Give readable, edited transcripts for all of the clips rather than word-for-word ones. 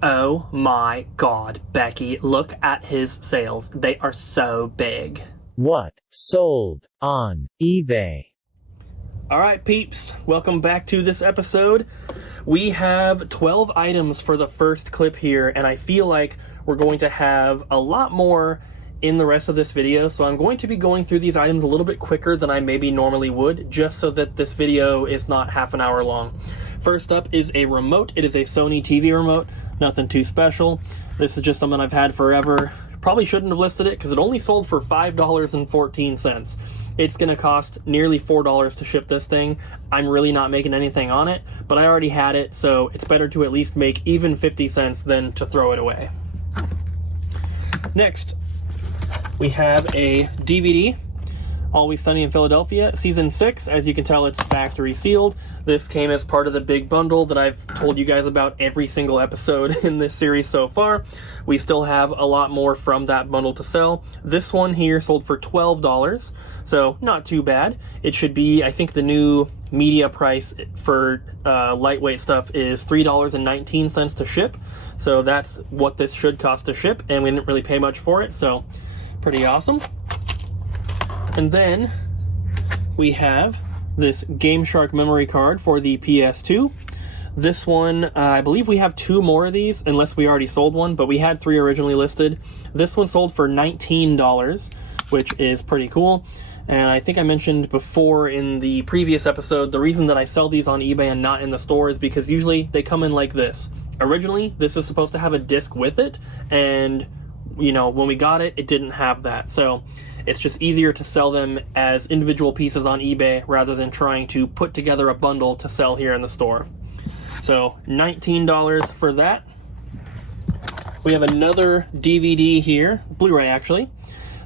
Oh my god, Becky, look at his sales. They are so big. What sold on eBay? Alright peeps, welcome back to this episode. We have 12 items for the first clip here, and I feel like we're going to have a lot more in the rest of this video, so I'm going to be going through these items a little bit quicker than I maybe normally would, just so that this video is not half an hour long. First up is a remote. It is a Sony TV remote, nothing too special. This is just something I've had forever. Probably shouldn't have listed it because it only sold for $5.14. It's going to cost nearly $4 to ship this thing. I'm really not making anything on it, but I already had it, so it's better to at least make even 50 cents than to throw it away. Next, we have a DVD, Always Sunny in Philadelphia, Season 6. As you can tell, it's factory sealed. This came as part of the big bundle that I've told you guys about every single episode in this series so far. We still have a lot more from that bundle to sell. This one here sold for $12, so not too bad. It should be, I think the new media price for lightweight stuff is $3.19 to ship. So that's what this should cost to ship, and we didn't really pay much for it, so pretty awesome. And then we have this Gameshark memory card for the PS2. This one, I believe we have 2 more of these, unless we already sold one, but we had 3 originally listed. This one sold for $19, which is pretty cool. And I think I mentioned before in the previous episode, the reason that I sell these on eBay and not in the store is because usually they come in like this. Originally, this is supposed to have a disc with it, and you know, when we got it, it didn't have that. So it's just easier to sell them as individual pieces on eBay rather than trying to put together a bundle to sell here in the store. So $19 for that. We have another DVD here, Blu-ray actually.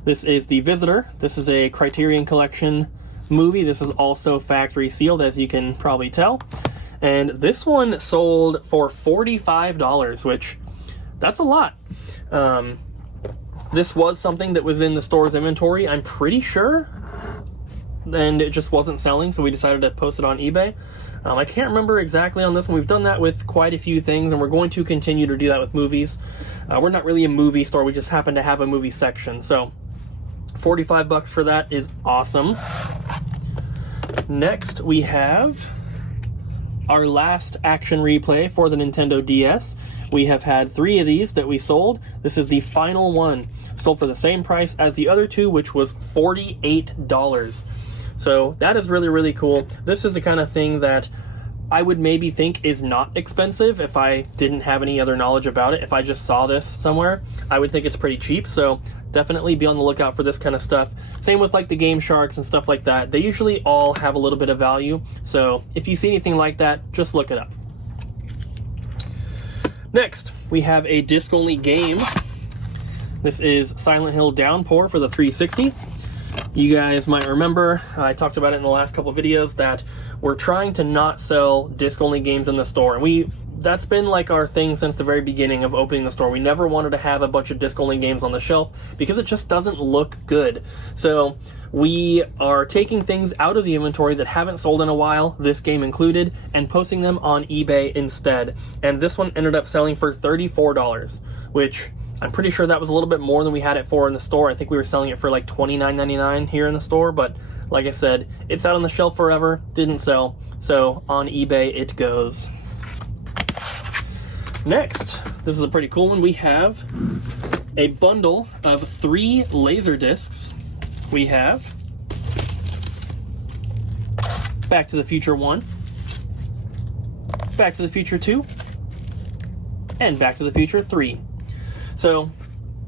This is The Visitor. This is a Criterion Collection movie. This is also factory sealed, as you can probably tell. And this one sold for $45, which that's a lot. This was something that was in the store's inventory, I'm pretty sure, and it just wasn't selling, so we decided to post it on eBay. I can't remember exactly on this one. We've done that with quite a few things, and we're going to continue to do that with movies. We're not really a movie store, we just happen to have a movie section, so $45 for that is awesome. Next, we have our last action replay for the Nintendo DS. We have had 3 of these that we sold. This is the final one. Sold for the same price as the other 2, which was $48. So that is really, really cool. This is the kind of thing that I would maybe think is not expensive if I didn't have any other knowledge about it. If I just saw this somewhere, I would think it's pretty cheap. So definitely be on the lookout for this kind of stuff. Same with like the Gamesharks and stuff like that. They usually all have a little bit of value. So if you see anything like that, just look it up. Next, we have a disc-only game. This is Silent Hill Downpour for the 360. You guys might remember, I talked about it in the last couple videos, that we're trying to not sell disc-only games in the store. And that's been like our thing since the very beginning of opening the store. We never wanted to have a bunch of disc-only games on the shelf because it just doesn't look good. So we are taking things out of the inventory that haven't sold in a while, this game included, and posting them on eBay instead. And this one ended up selling for $34, which I'm pretty sure that was a little bit more than we had it for in the store. I think we were selling it for like $29.99 here in the store, but like I said, it's out on the shelf forever, didn't sell, so on eBay it goes. Next, this is a pretty cool one. We have a bundle of 3 laser discs. We have Back to the Future 1, Back to the Future 2, and Back to the Future 3. So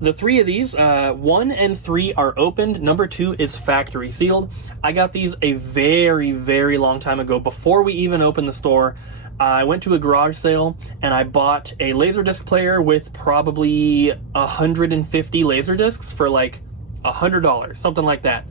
the 3 of these, 1 and 3 are opened. Number 2 is factory sealed. I got these a very, very long time ago. Before we even opened the store, I went to a garage sale and I bought a Laserdisc player with probably 150 Laserdiscs for like $100, something like that.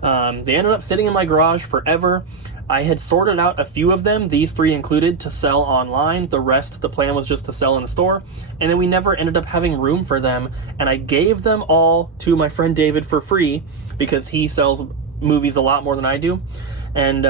They ended up sitting in my garage forever. I had sorted out a few of them, these 3 included, to sell online. The rest, the plan was just to sell in the store. And then we never ended up having room for them. And I gave them all to my friend David for free because he sells movies a lot more than I do. And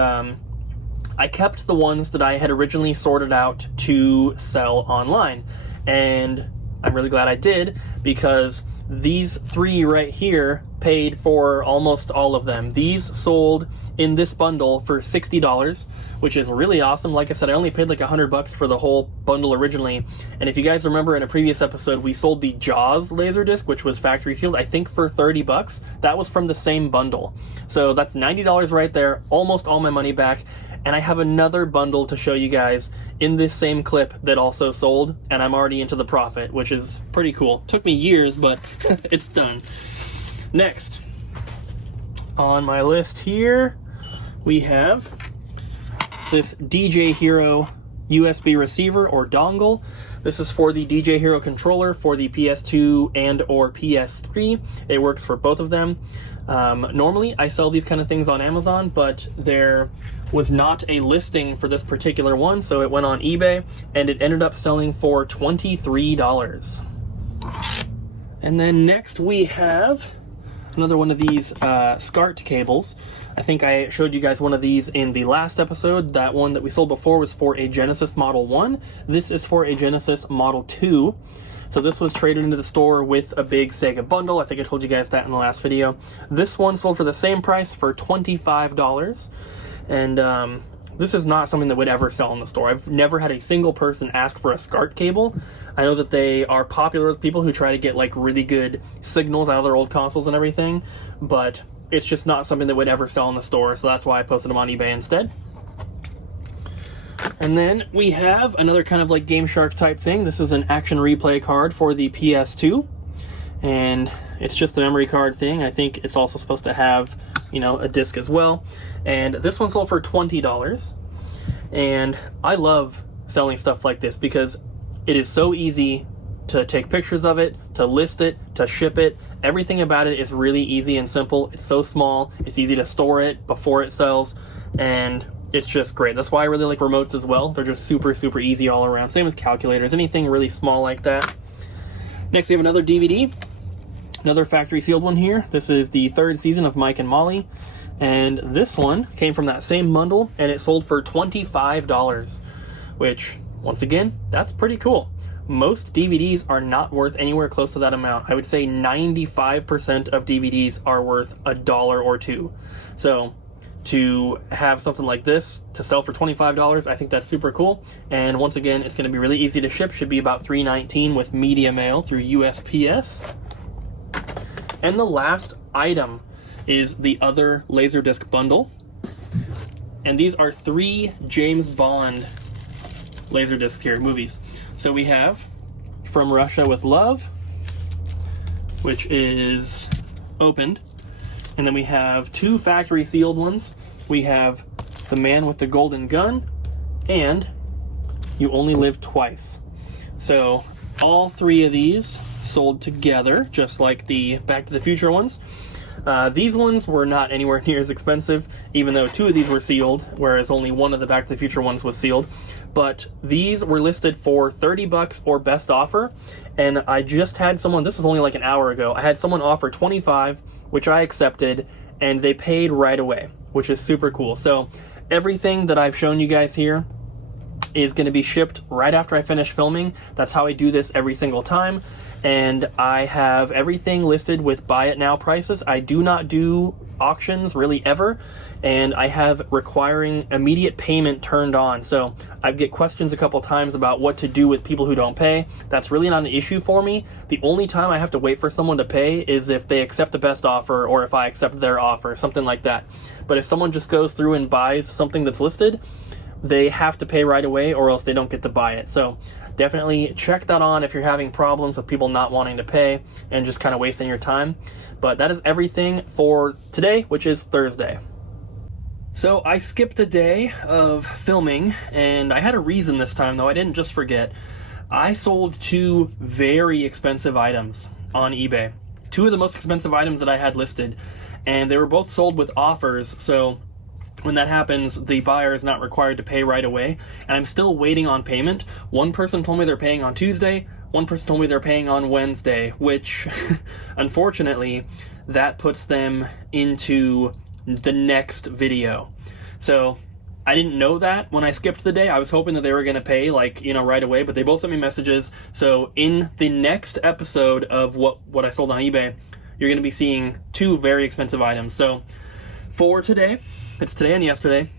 I kept the ones that I had originally sorted out to sell online. and I'm really glad I did, because these three right here paid for almost all of them. These sold in this bundle for $60, which is really awesome. Like I said, I only paid like $100 for the whole bundle originally. And if you guys remember, in a previous episode, we sold the Jaws Laserdisc, which was factory sealed, I think for $30. That was from the same bundle. So that's $90 right there, almost all my money back. And I have another bundle to show you guys in this same clip that also sold, and I'm already into the profit, which is pretty cool. Took me years, but it's done. Next on my list here, we have this DJ Hero USB receiver or dongle. This is for the DJ Hero controller for the PS2 and or PS3. It works for both of them. Normally I sell these kind of things on Amazon, but there was not a listing for this particular one, so it went on eBay and it ended up selling for $23. And then next we have another one of these SCART cables. I think I showed you guys one of these in the last episode. That one that we sold before was for a Genesis Model 1. This is for a Genesis Model 2. So this was traded into the store with a big Sega bundle. I think I told you guys that in the last video. This one sold for the same price, for $25. And this is not something that would ever sell in the store. I've never had a single person ask for a SCART cable. I know that they are popular with people who try to get like really good signals out of their old consoles and everything, but it's just not something that would ever sell in the store, so that's why I posted them on eBay instead. And then we have another kind of like Gameshark type thing. This is an action replay card for the PS2, and it's just the memory card thing. I think it's also supposed to have, you know, a disc as well. And this one sold for $20. And I love selling stuff like this because it is so easy to take pictures of it, to list it, to ship it. Everything about it is really easy and simple. It's so small. It's easy to store it before it sells, and it's just great. That's why I really like remotes as well. They're just super, super easy all around. Same with calculators, anything really small like that. Next, we have another DVD. Another factory sealed one here. This is the third season of Mike and Molly. And this one came from that same bundle, and it sold for $25, which, once again, that's pretty cool. Most DVDs are not worth anywhere close to that amount. I would say 95% of DVDs are worth $1 or $2. So to have something like this to sell for $25, I think that's super cool. And once again, it's going to be really easy to ship. Should be about $3.19 with media mail through USPS. And the last item is the other Laserdisc bundle. And these are 3 James Bond Laserdiscs here, movies. So we have From Russia with Love, which is opened. And then we have 2 factory sealed ones. We have The Man with the Golden Gun and You Only Live Twice. So all 3 of these sold together, just like the Back to the Future ones. These ones were not anywhere near as expensive, even though 2 of these were sealed, whereas only 1 of the Back to the Future ones was sealed. But these were listed for $30 or best offer, and I just had someone, this was only like an hour ago, I had someone offer $25, which I accepted, and they paid right away, which is super cool. So everything that I've shown you guys here is going to be shipped right after I finish filming. That's how I do this every single time. And I have everything listed with buy it now prices. I do not do auctions really ever, and I have requiring immediate payment turned on. So I get questions a couple times about what to do with people who don't pay. That's really not an issue for me. The only time I have to wait for someone to pay is if they accept the best offer or if I accept their offer, something like that. But if someone just goes through and buys something that's listed, they have to pay right away or else they don't get to buy it. So definitely check that on if you're having problems with people not wanting to pay and just kind of wasting your time. But that is everything for today, which is Thursday. So I skipped a day of filming, and I had a reason this time, though. I didn't just forget. I sold 2 very expensive items on eBay. 2 of the most expensive items that I had listed, and they were both sold with offers, so when that happens, the buyer is not required to pay right away, and I'm still waiting on payment. One person told me they're paying on Tuesday, one person told me they're paying on Wednesday, which, unfortunately, that puts them into the next video. So I didn't know that when I skipped the day. I was hoping that they were going to pay, like, you know, right away, but they both sent me messages. So in the next episode of what I sold on eBay, you're going to be seeing two very expensive items. So for today, it's today and yesterday,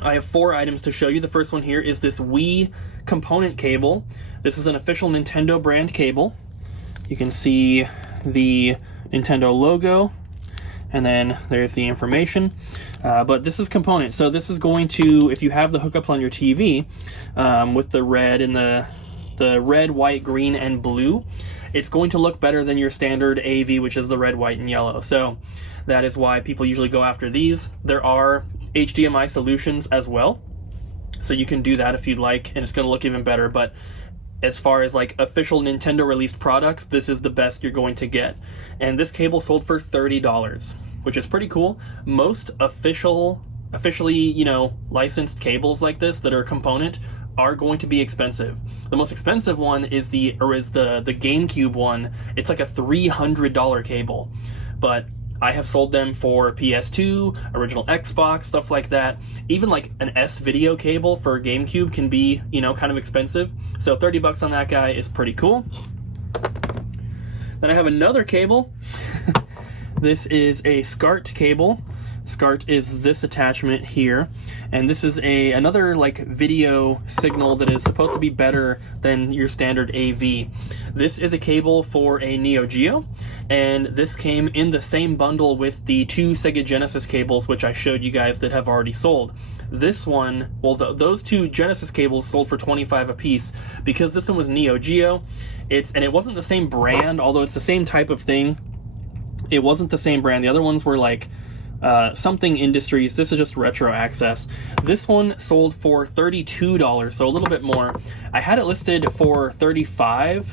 I have 4 items to show you. The first one here is this Wii Component Cable. This is an official Nintendo brand cable. You can see the Nintendo logo, and then there's the information. But this is component. So this is going to, if you have the hookups on your TV, with the red and the red, white, green, and blue, it's going to look better than your standard AV, which is the red, white, and yellow. So that is why people usually go after these. There are HDMI solutions as well, so you can do that if you'd like, and it's going to look even better. But as far as like official Nintendo released products, this is the best you're going to get. And this cable sold for $30, which is pretty cool. Most officially, you know, licensed cables like this that are component are going to be expensive. The most expensive one is the GameCube one. It's like a $300 cable, but I have sold them for PS2, original Xbox, stuff like that. Even like an S-Video cable for GameCube can be, you know, kind of expensive. So $30 on that guy is pretty cool. Then I have another cable. This is a SCART cable. SCART is this attachment here, and this is another like video signal that is supposed to be better than your standard AV. This is a cable for a NeoGeo, and this came in the same bundle with the 2 Sega Genesis cables, which I showed you guys that have already sold. This one, well, those 2 Genesis cables sold for $25 a piece. Because this one was NeoGeo, and it wasn't the same brand, although it's the same type of thing. It wasn't the same brand. The other ones were like something Industries. This is just Retro Access. This one sold for $32, so a little bit more. I had it listed for $35,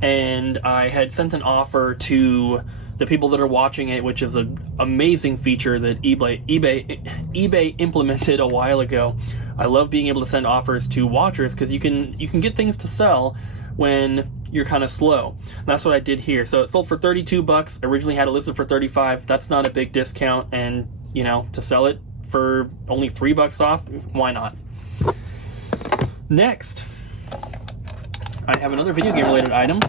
and I had sent an offer to the people that are watching it, which is an amazing feature that eBay implemented a while ago. I love being able to send offers to watchers because you can get things to sell when you're kind of slow. And that's what I did here. So it sold for $32. Originally had it listed for $35. That's not a big discount, and you know, to sell it for only $3 off, why not? Next, I have another video game related item.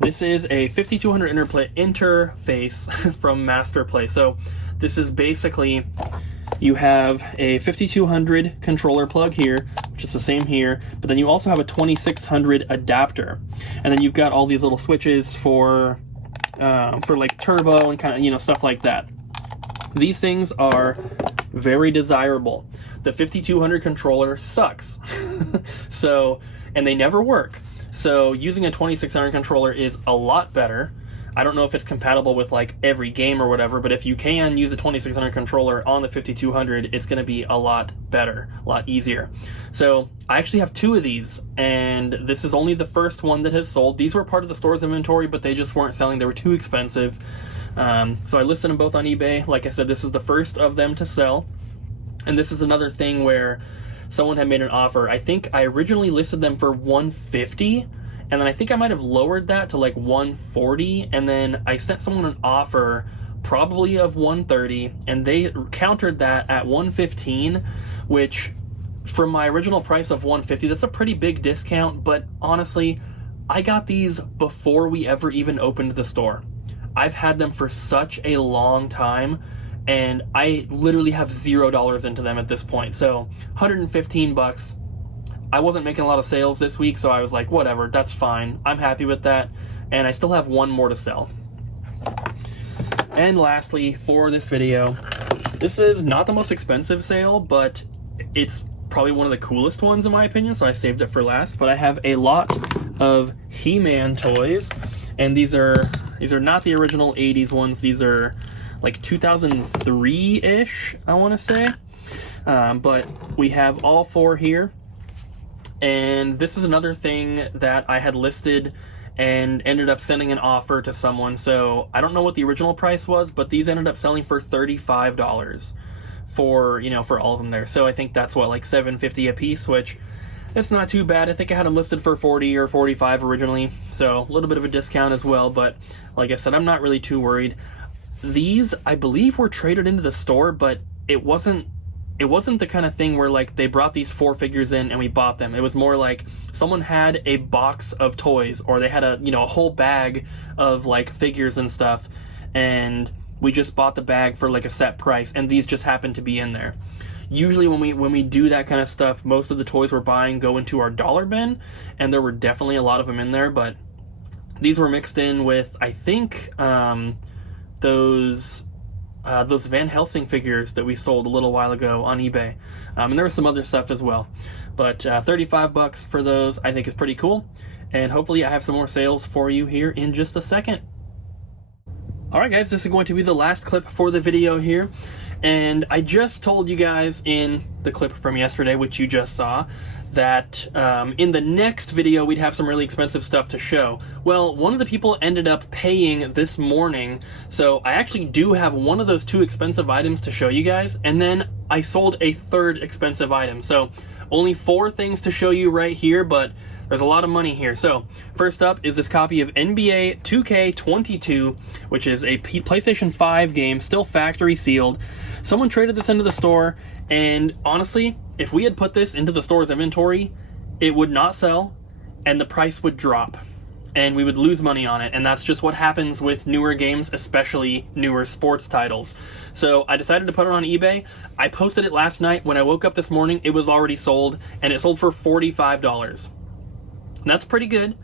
This is a 5200 interface from Masterplay. So this is basically, you have a 5200 controller plug here, which is the same here, but then you also have a 2600 adapter, and then you've got all these little switches for like turbo and kind of, you know, stuff like that. These things are very desirable. The 5200 controller sucks, so, and they never work. So using a 2600 controller is a lot better. I don't know if it's compatible with like every game or whatever, but if you can use a 2600 controller on the 5200, it's going to be a lot better, a lot easier. So I actually have 2 of these, and this is only the first one that has sold. These were part of the store's inventory, but they just weren't selling. They were too expensive. So I listed them both on eBay. Like I said, this is the first of them to sell. And this is another thing where someone had made an offer. I think I originally listed them for $150, and then I think I might have lowered that to like $140, and then I sent someone an offer probably of $130, and they countered that at $115, which for my original price of $150, that's a pretty big discount. But honestly, I got these before we ever even opened the store. I've had them for such a long time, and I literally have $0 into them at this point. So $115. I wasn't making a lot of sales this week, so I was like, whatever, that's fine. I'm happy with that, and I still have 1 more to sell. And lastly, for this video, this is not the most expensive sale, but it's probably one of the coolest ones in my opinion, so I saved it for last. But I have a lot of Heman toys, and these are not the original 80s ones. These are like 2003-ish, I want to say. But we have all 4 here. And this is another thing that I had listed and ended up sending an offer to someone. So I don't know what the original price was, but these ended up selling for $35 for, you know, for all of them there. So I think that's what, like $7.50 a piece, which it's not too bad. I think I had them listed for $40 or $45 originally, so a little bit of a discount as well. But like I said, I'm not really too worried. These, I believe, were traded into the store, but it wasn't it wasn't the kind of thing where like they brought these 4 figures in and we bought them. It was more like someone had a box of toys, or they had a, you know, a whole bag of like figures and stuff, and we just bought the bag for like a set price, and these just happened to be in there. Usually when we do that kind of stuff, most of the toys we're buying go into our dollar bin, and there were definitely a lot of them in there, but these were mixed in with, I think, those Van Helsing figures that we sold a little while ago on eBay. And there was some other stuff as well. But $35 for those, I think, is pretty cool. And hopefully I have some more sales for you here in just a second. Alright guys, this is going to be the last clip for the video here. And I just told you guys in the clip from yesterday, which you just saw, that in the next video we'd have some really expensive stuff to show. Well, one of the people ended up paying this morning, so I actually do have one of those 2 expensive items to show you guys, and then I sold a 3rd expensive item. So only 4 things to show you right here, but there's a lot of money here. So first up is this copy of NBA 2K22, which is a PlayStation 5 game, still factory sealed. Someone traded this into the store, and honestly, if we had put this into the store's inventory, it would not sell, and the price would drop, and we would lose money on it, and that's just what happens with newer games, especially newer sports titles. So I decided to put it on eBay. I posted it last night. When I woke up this morning, it was already sold, and it sold for $45. And that's pretty good,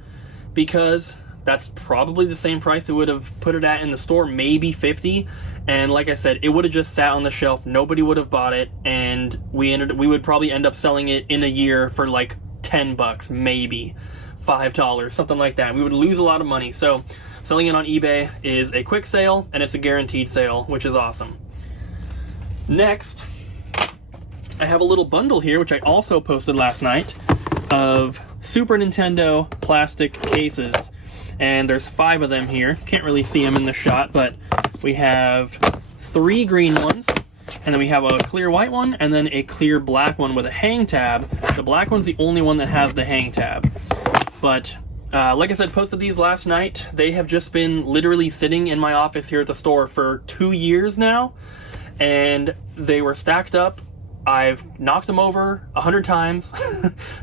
because that's probably the same price it would have put it at in the store, maybe $50. And like I said, it would have just sat on the shelf. Nobody would have bought it, and we would probably end up selling it in a year for like $10, maybe $5, something like that. We would lose a lot of money. So selling it on eBay is a quick sale, and it's a guaranteed sale, which is awesome. Next, I have a little bundle here, which I also posted last night, of Super Nintendo plastic cases. And there's 5 of them here. Can't really see them in the shot, but we have 3 green ones, and then we have a clear white one, and then a clear black one with a hang tab. The black one's the only one that has the hang tab. But like I said, posted these last night. They have just been literally sitting in my office here at the store for 2 years now, and they were stacked up. I've knocked them over 100 times.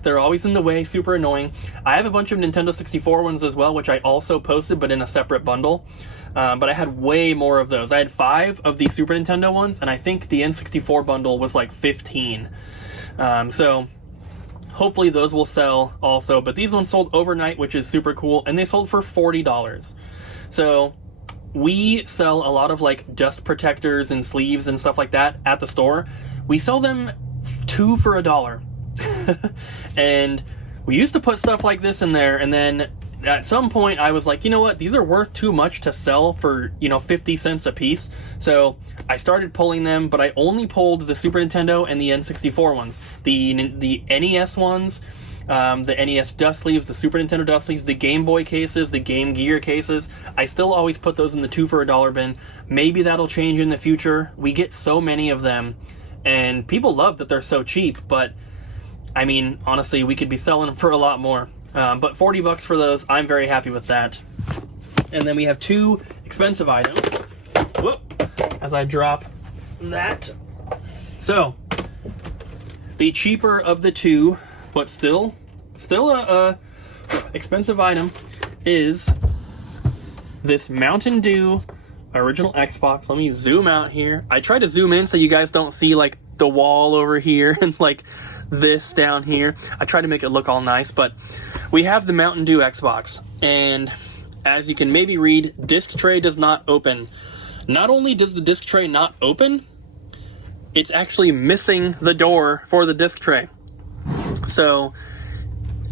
They're always in the way, super annoying. I have a bunch of Nintendo 64 ones as well, which I also posted, but in a separate bundle. But I had way more of those. I had 5 of the Super Nintendo ones, and I think the N64 bundle was like 15. So hopefully those will sell also. But these ones sold overnight, which is super cool, and they sold for $40. So we sell a lot of like dust protectors and sleeves and stuff like that at the store. We sell them 2 for $1. And we used to put stuff like this in there, and then at some point I was like, you know what, these are worth too much to sell for, 50 cents a piece. So I started pulling them, but I only pulled the Super Nintendo and the N64 ones. The NES ones, the NES dust sleeves, the Super Nintendo dust sleeves, the Game Boy cases, the Game Gear cases. I still always put those in the 2 for $1 bin. Maybe that'll change in the future. We get so many of them, and people love that they're so cheap, but I mean, honestly, we could be selling them for a lot more. But $40 for those, I'm very happy with that. And then we have 2 expensive items. Whoop, as I drop that. So, the cheaper of the 2, but still a expensive item, is this Mountain Dew original Xbox. Let me zoom out here. I try to zoom in so you guys don't see like the wall over here and like this down here. I try to make it look all nice, but we have the Mountain Dew Xbox, and as you can maybe read, disc tray does not open. Not only does the disc tray not open, it's actually missing the door for the disc tray. So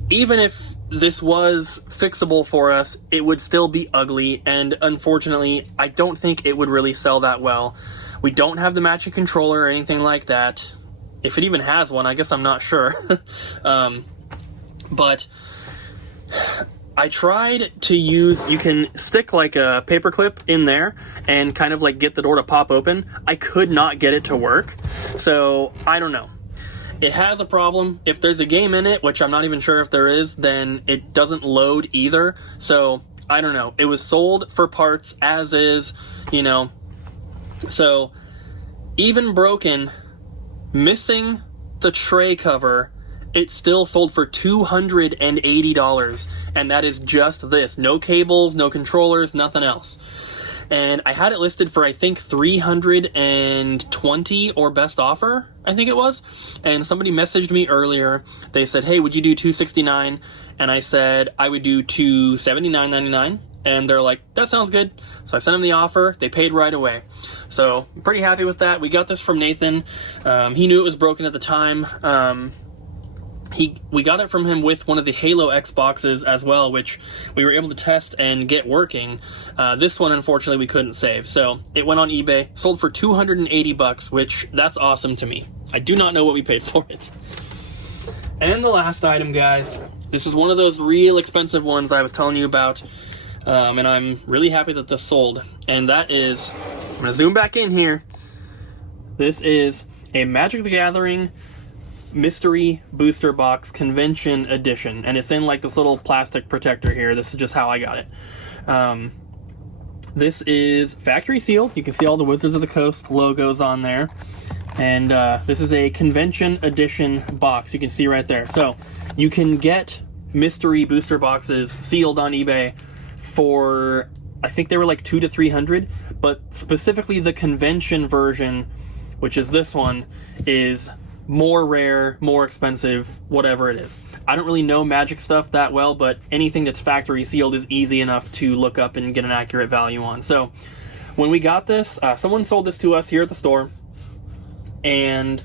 even if this was fixable for us, it would still be ugly, and unfortunately, I don't think it would really sell that well. We don't have the matching controller or anything like that. If it even has one, I guess I'm not sure. But I tried to use, you can stick like a paperclip in there and kind of like get the door to pop open. I could not get it to work, so I don't know. It has a problem. If there's a game in it, which I'm not even sure if there is, then it doesn't load either. So I don't know. It was sold for parts as is, So even broken, Missing the tray cover, it still sold for $280, and that is just this. No cables, no controllers, nothing else. And I had it listed for, I think, $320 or best offer, I think it was. And somebody messaged me earlier. They said, hey, would you do $269? And I said I would do $279.99. And they're like, that sounds good. So I sent them the offer. They paid right away. So I'm pretty happy with that. We got this from Nathan. He knew it was broken at the time. We got it from him with one of the Halo Xboxes as well, which we were able to test and get working. This one, unfortunately, we couldn't save. So it went on eBay, sold for $280, which that's awesome to me. I do not know what we paid for it. And the last item, guys, this is one of those real expensive ones I was telling you about. And I'm really happy that this sold. And that is, I'm going to zoom back in here. This is a Magic the Gathering Mystery Booster Box Convention Edition, and it's in like this little plastic protector here. This is just how I got it. This is factory sealed. You can see all the Wizards of the Coast logos on there, and this is a Convention Edition box. You can see right there. So you can get mystery booster boxes sealed on eBay for, I think they were like $200 to $300, but specifically the convention version, which is this one, is more rare, more expensive, whatever it is. I don't really know Magic stuff that well, but anything that's factory sealed is easy enough to look up and get an accurate value on. So when we got this, someone sold this to us here at the store, and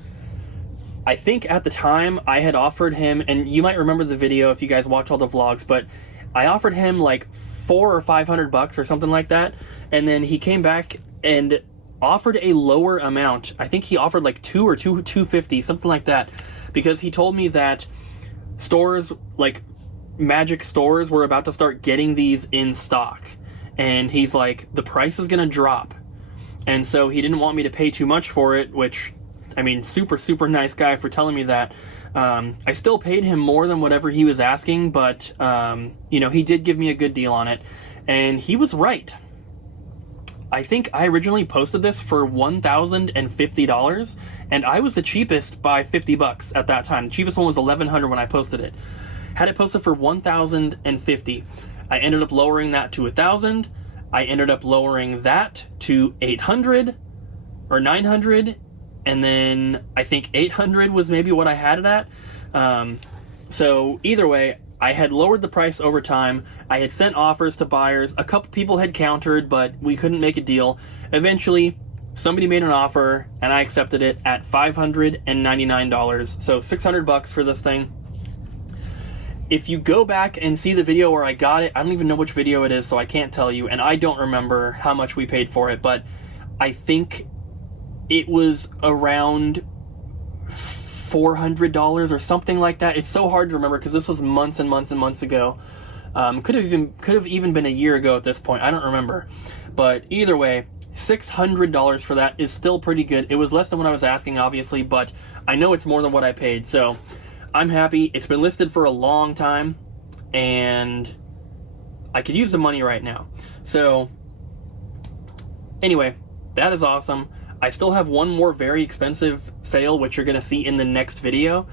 I think at the time I had offered him, and you might remember the video if you guys watch all the vlogs, but I offered him like $400 or $500 or something like that, and then he came back and offered a lower amount. I think he offered like $250, something like that, because he told me that stores, like Magic stores, were about to start getting these in stock, and he's like, the price is gonna drop, and so he didn't want me to pay too much for it, which, I mean, super nice guy for telling me that. I still paid him more than whatever he was asking, but you know, he did give me a good deal on it, and he was right. I think I originally posted this for $1,050, and I was the cheapest by $50 at that time. The cheapest one was $1,100 when I posted it. Had it posted for $1,050. I ended up lowering that to $1,000. I ended up lowering that to $800 or $900, and then I think $800 was maybe what I had it at. So either way, I had lowered the price over time. I had sent offers to buyers. A couple people had countered, but we couldn't make a deal. Eventually, somebody made an offer, and I accepted it at $599. So $600 for this thing. If you go back and see the video where I got it, I don't even know which video it is, so I can't tell you, and I don't remember how much we paid for it, but I think it was around $400 or something like that. It's so hard to remember because this was months and months and months ago. Could have even been a year ago at this point. I don't remember. But either way, $600 for that is still pretty good. It was less than what I was asking, obviously, but I know it's more than what I paid. So I'm happy. It's been listed for a long time, and I could use the money right now. So anyway, that is awesome. I still have one more very expensive sale, which you're going to see in the next video.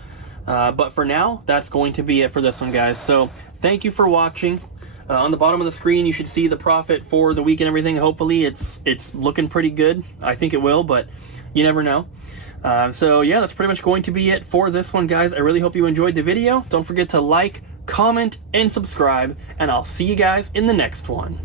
But for now, that's going to be it for this one, guys. So thank you for watching. On the bottom of the screen, you should see the profit for the week and everything. Hopefully, it's looking pretty good. I think it will, but you never know. So yeah, that's pretty much going to be it for this one, guys. I really hope you enjoyed the video. Don't forget to like, comment, and subscribe, and I'll see you guys in the next one.